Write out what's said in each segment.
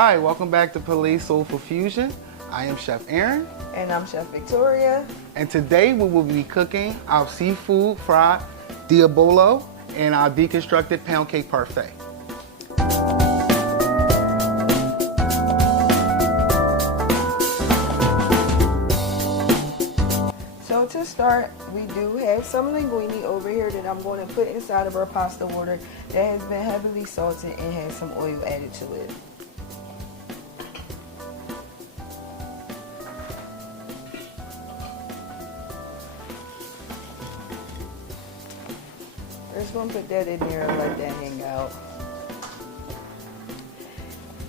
Hi, welcome back to Palais Soulful Fusion. I am Chef Aaron. And I'm Chef Victoria. And today we will be cooking our seafood fried diabolo and our deconstructed pound cake parfait. So to start, we do have some linguine over here that I'm going to put inside of our pasta water that has been heavily salted and has some oil added to it. Just going to put that in there and let that hang out.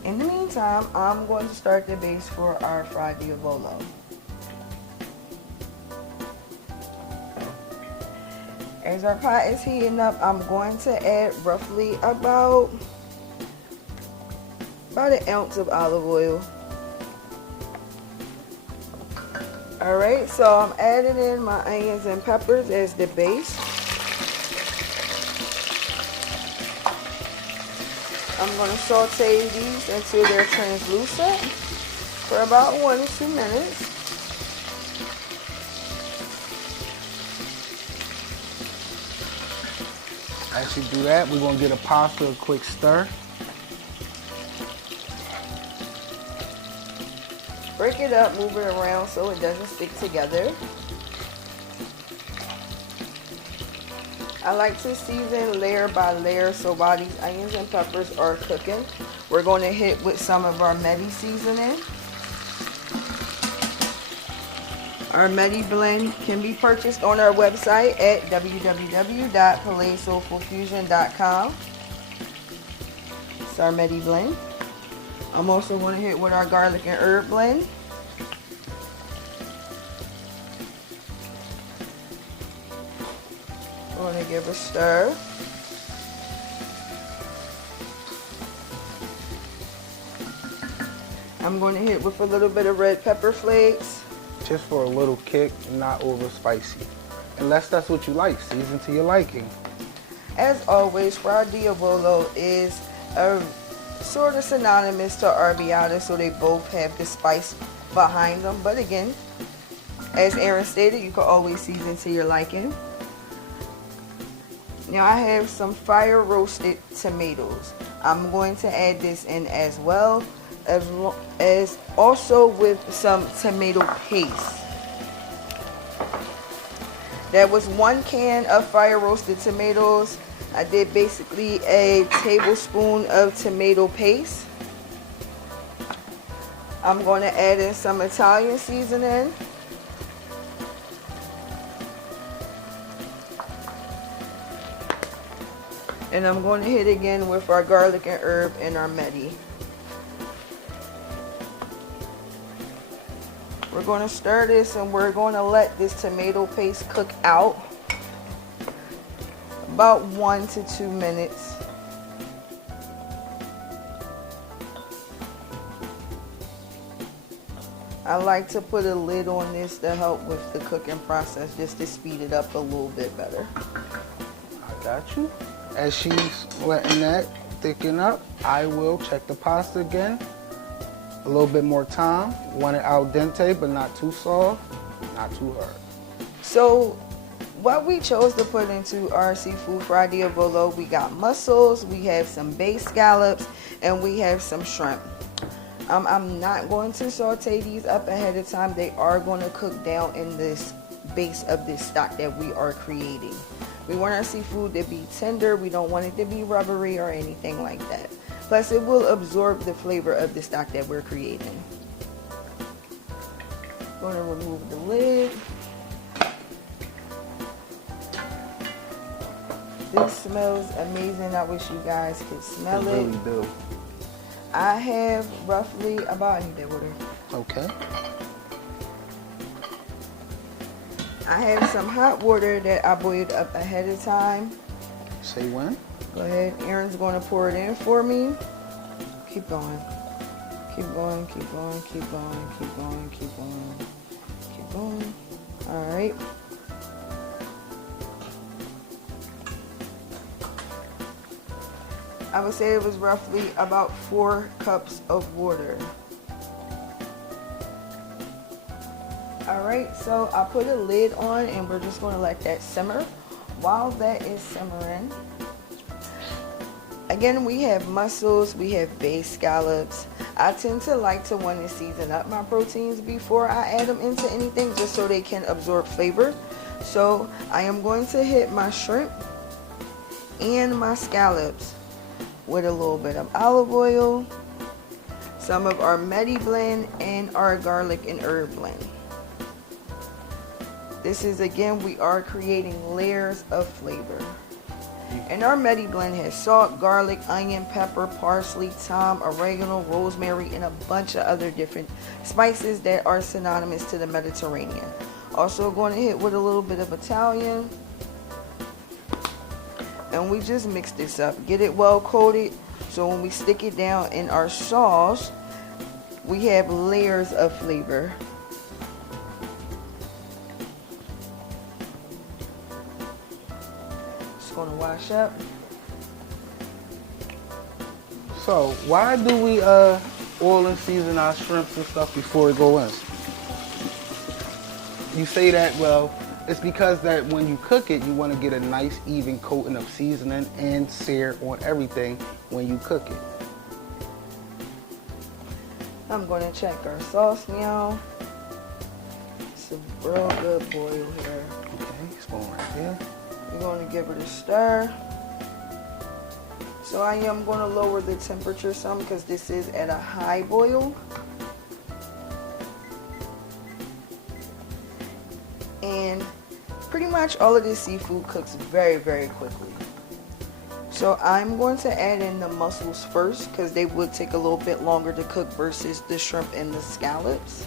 In the meantime, I'm going to start the base for our fried diabolo. As our pot is heating up, I'm going to add roughly about an ounce of olive oil. Alright, so I'm adding in my onions and peppers as the base. I'm going to saute these until they're translucent for about 1 to 2 minutes. As you do that, we're going to get a pasta a quick stir. Break it up, move it around so it doesn't stick together. I like to season layer by layer, so while these onions and peppers are cooking, we're going to hit with some of our Medi seasoning. Our Medi blend can be purchased on our website at www.palaissoulfulfusion.com. It's our Medi blend. I'm also going to hit with our garlic and herb blend. I'm going to give a stir. I'm going to hit with a little bit of red pepper flakes. Just for a little kick, not over spicy. Unless that's what you like, season to your liking. As always, fried diabolo is sort of synonymous to arrabbiata, so they both have the spice behind them. But again, as Aaron stated, you can always season to your liking. Now I have some fire roasted tomatoes. I'm going to add this in as well, as also with some tomato paste. That was 1 can of fire roasted tomatoes. I did basically a tablespoon of tomato paste. I'm going to add in some Italian seasoning. And I'm going to hit again with our garlic and herb and our Medi. We're going to stir this and we're going to let this tomato paste cook out about 1 to 2 minutes. I like to put a lid on this to help with the cooking process, just to speed it up a little bit better. I got you. As she's letting that thicken up, I will check the pasta again. A little bit more time. Want it al dente, but not too soft, not too hard. So what we chose to put into our seafood fried diabolo, we got mussels, we have some bay scallops, and we have some shrimp. I'm not going to saute these up ahead of time. They are going to cook down in this base of this stock that we are creating. We want our seafood to be tender. We don't want it to be rubbery or anything like that. Plus, it will absorb the flavor of the stock that we're creating. Going to remove the lid. This smells amazing. I wish you guys could smell it. It really do. I have roughly about, I need that water. Okay. I have some hot water that I boiled up ahead of time. Say when? Go ahead. Aaron's going to pour it in for me. Keep going. Keep going, keep going, keep going, keep going, keep going, keep going. All right. I would say it was roughly about 4 cups of water. Alright, so I put a lid on and we're just going to let that simmer. While that is simmering, again, we have mussels, we have bay scallops. I tend to like to want to season up my proteins before I add them into anything, just so they can absorb flavor. So I am going to hit my shrimp and my scallops with a little bit of olive oil, some of our Medi blend, and our garlic and herb blend. This is, again, we are creating layers of flavor. And our Medi blend has salt, garlic, onion, pepper, parsley, thyme, oregano, rosemary, and a bunch of other different spices that are synonymous to the Mediterranean. Also going to hit with a little bit of Italian. And we just mix this up, get it well coated, so when we stick it down in our sauce, we have layers of flavor. Going to wash up. So why do we oil and season our shrimps and stuff before we go in? You say that, well, it's because that when you cook it, you want to get a nice even coating of seasoning and sear on everything when you cook it. I'm going to check our sauce now. It's a real good boil here. Okay, it's going right there. We're going to give it a stir. So I am going to lower the temperature some because this is at a high boil. And pretty much all of this seafood cooks very, very quickly. So I'm going to add in the mussels first because they would take a little bit longer to cook versus the shrimp and the scallops.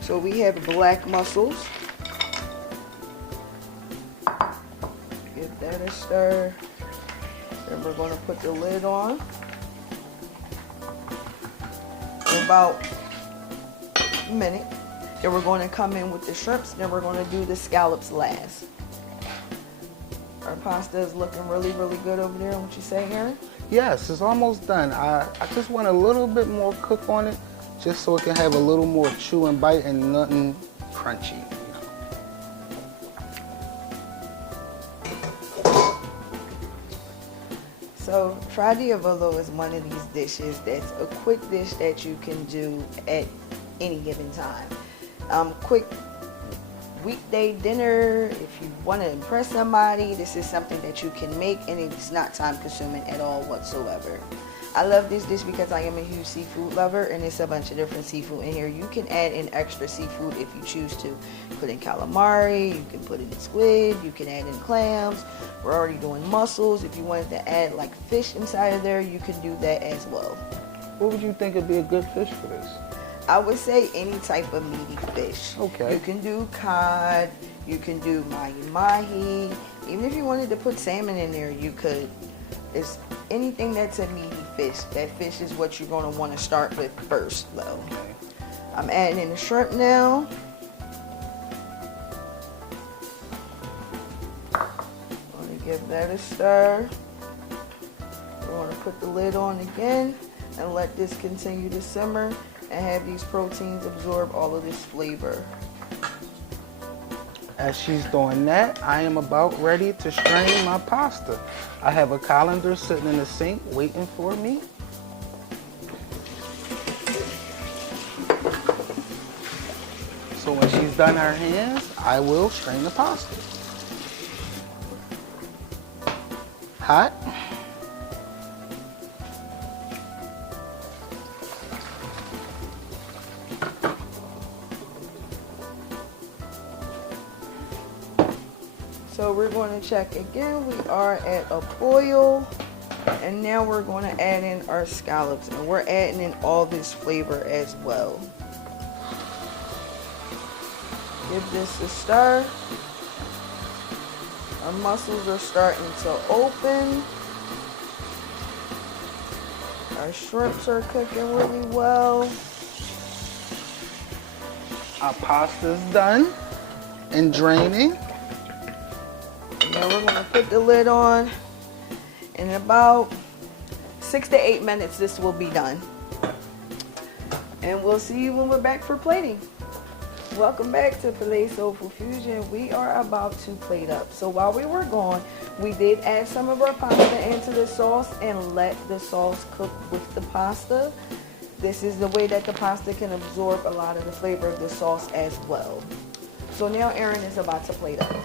So we have black mussels. Give that a stir. Then we're going to put the lid on for about a minute. Then we're going to come in with the shrimps. Then we're going to do the scallops last. Our pasta is looking really, really good over there. What you say, Aaron? Yes, it's almost done. I just want a little bit more cook on it, just so it can have a little more chew and bite and nothing crunchy. So fried diavolo is one of these dishes that's a quick dish that you can do at any given time. Quick weekday dinner, if you want to impress somebody, this is something that you can make and it's not time consuming at all whatsoever. I love this dish because I am a huge seafood lover and it's a bunch of different seafood in here. You can add in extra seafood if you choose to. Put in calamari, you can put in squid, you can add in clams. We're already doing mussels. If you wanted to add like fish inside of there, you can do that as well. What would you think would be a good fish for this? I would say any type of meaty fish. Okay. You can do cod, you can do mahi-mahi. Even if you wanted to put salmon in there, you could. It's anything that's a meaty fish. That fish is what you're going to want to start with first, though. Okay. I'm adding in the shrimp now. I'm going to give that a stir. We're going to put the lid on again and let this continue to simmer and have these proteins absorb all of this flavor. As she's doing that, I am about ready to strain my pasta. I have a colander sitting in the sink waiting for me. So when she's done her hands, I will strain the pasta. Hot. So we're going to check again. We are at a boil. And now we're going to add in our scallops. And we're adding in all this flavor as well. Give this a stir. Our mussels are starting to open. Our shrimps are cooking really well. Our pasta's done and draining. Now we're going to put the lid on. In about 6 to 8 minutes this will be done. And we'll see you when we're back for plating. Welcome back to Palais Soulful Fusion. We are about to plate up. So while we were gone, we did add some of our pasta into the sauce and let the sauce cook with the pasta. This is the way that the pasta can absorb a lot of the flavor of the sauce as well. So now Aaron is about to plate up.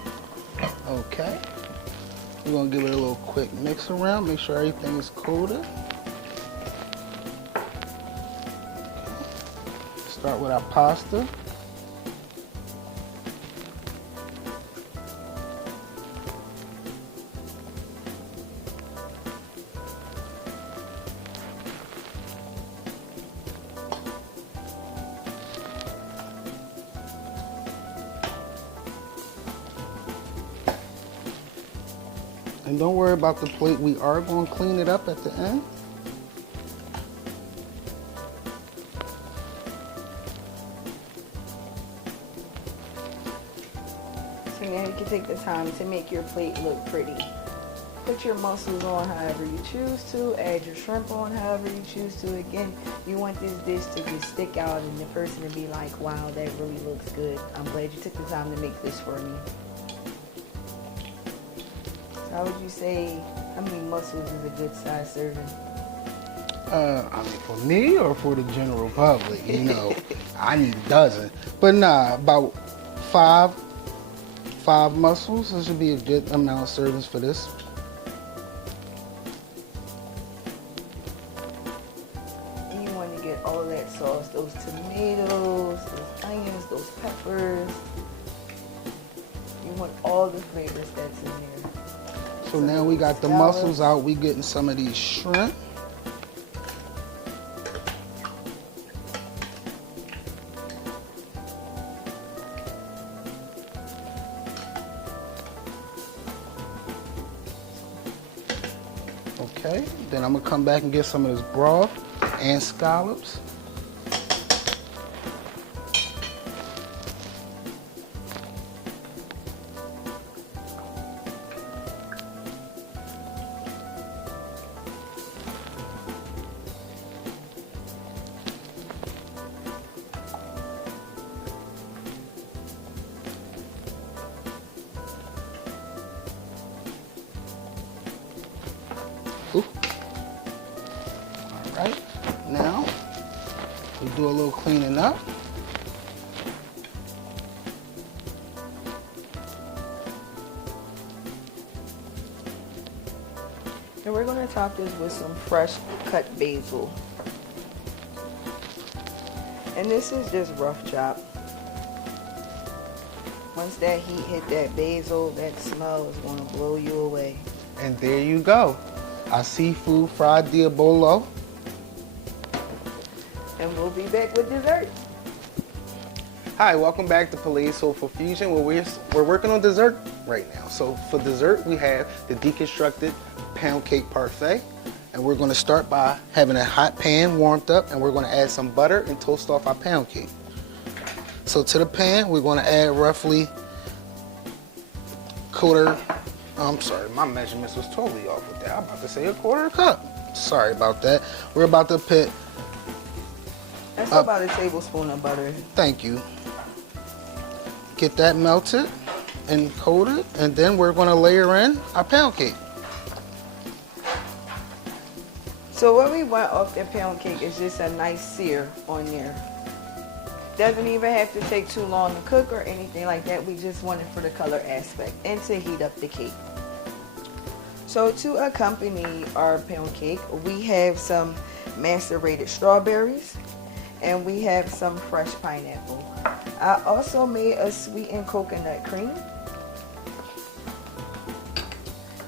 Okay. We're gonna give it a little quick mix around, make sure everything is coated. Start with our pasta. And don't worry about the plate, we are going to clean it up at the end. So now you can take the time to make your plate look pretty. Put your mussels on however you choose to, add your shrimp on however you choose to. Again, you want this dish to just stick out and the person to be like, wow, that really looks good. I'm glad you took the time to make this for me. How would you say, how many mussels is a good size serving? I mean, for me or for the general public, you know, I need a dozen. But nah, about five mussels. This should be a good amount of servings for this. And you want to get all of that sauce, those tomatoes, those onions, those peppers. You want all the flavors that's in there. So now we got the mussels out, we getting some of these shrimp. Okay, then I'm gonna come back and get some of this broth and scallops. Alright, now we do a little cleaning up. And we're going to top this with some fresh cut basil. And this is just rough chop. Once that heat hit that basil, that smell is going to blow you away. And there you go, our seafood fried diabolo. And we'll be back with dessert. Hi, welcome back to Palais Soulful Fusion, where we're working on dessert right now. So for dessert, we have the deconstructed pound cake parfait. And we're going to start by having a hot pan warmed up, and we're going to add some butter and toast off our pound cake. So to the pan, we're going to add roughly I'm sorry, my measurements was totally off with that. I'm about to say a quarter cup. Sorry about that. We're about to put... That's about a tablespoon of butter. Thank you. Get that melted and coated, and then we're going to layer in our pound cake. So what we want off the pound cake is just a nice sear on there. Doesn't even have to take too long to cook or anything like that. We just want it for the color aspect and to heat up the cake. So to accompany our pound cake, we have some macerated strawberries and we have some fresh pineapple. I also made a sweetened coconut cream.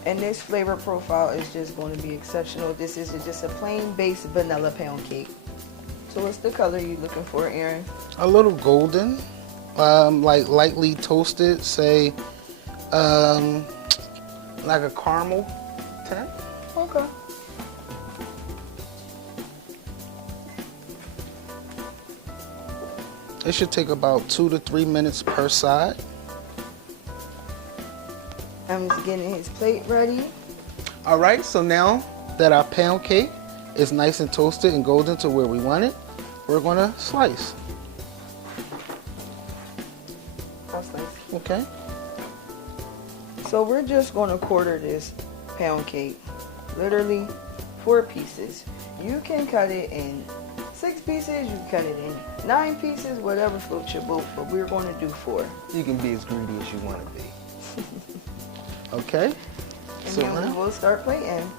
And this flavor profile is just going to be exceptional. This is just a plain base vanilla pound cake. So what's the color you looking for, Aaron? A little golden, like lightly toasted, say like a caramel tint. Okay. It should take about 2 to 3 minutes per side. I'm just getting his plate ready. All right, so now that our pound cake it's nice and toasted and golden to where we want it, we're gonna slice. I'll slice. Okay. So we're just gonna quarter this pound cake, literally 4 pieces. You can cut it in 6 pieces, you can cut it in 9 pieces, whatever floats your boat, but we're gonna do 4. You can be as greedy as you want to be. Okay. And So then we now, will start plating.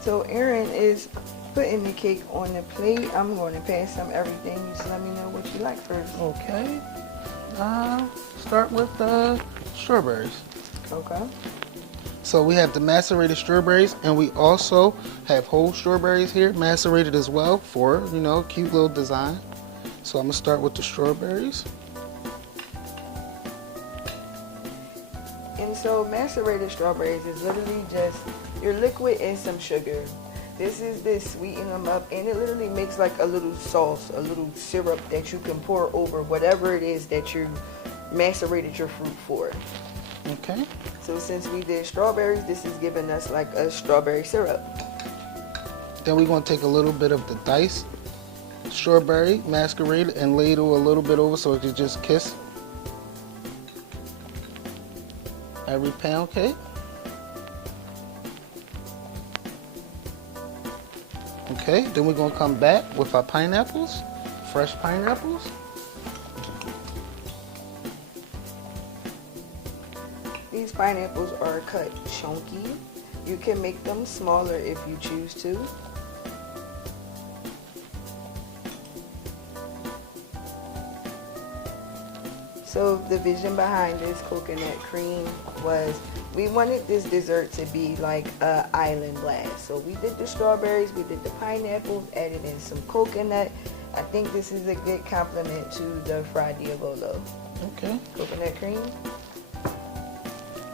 So Erin is putting the cake on the plate. I'm going to pass some everything. You just let me know what you like first. okay. Start with the strawberries. Okay. So we have the macerated strawberries, and we also have whole strawberries here, macerated as well for, you know, cute little design. So I'm gonna start with the strawberries. And so macerated strawberries is literally just your liquid and some sugar. This is to sweeten them up, and it literally makes like a little sauce, a little syrup that you can pour over whatever it is that you macerated your fruit for. Okay. So since we did strawberries, this is giving us like a strawberry syrup. Then we're gonna take a little bit of the diced strawberry masquerade and ladle a little bit over so it can just kiss every pound cake. Okay, then we're gonna come back with our pineapples, fresh pineapples. These pineapples are cut chunky. You can make them smaller if you choose to. So the vision behind this coconut cream was we wanted this dessert to be like an island blast. So we did the strawberries, we did the pineapples, added in some coconut. I think this is a good complement to the fried diavolo. Okay. Coconut cream.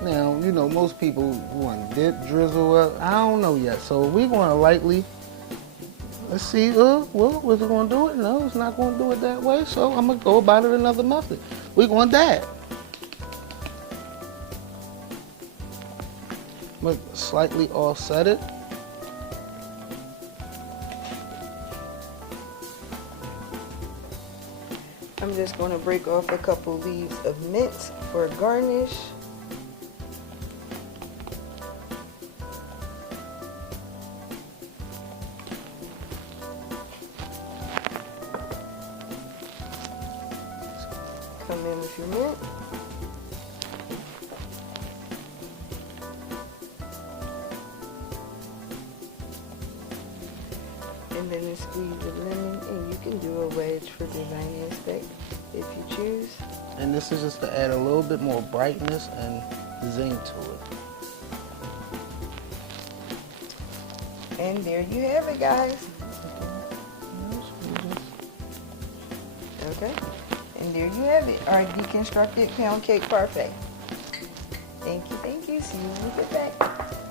Now, you know, most people want dip, drizzle up. I don't know yet. So we're going to lightly, let's see, well, was it going to do it? No, it's not going to do it that way. So I'm going to go about it another method. We're going to dab. I'm going to slightly offset it. I'm just going to break off a couple leaves of mint for garnish. Come in with your mint. And then a squeeze of lemon, and you can do a wedge for design aspect if you choose. And this is just to add a little bit more brightness and zing to it. And there you have it, guys. Okay. And there you have it, our deconstructed pound cake parfait. Thank you, thank you. See you when we get back.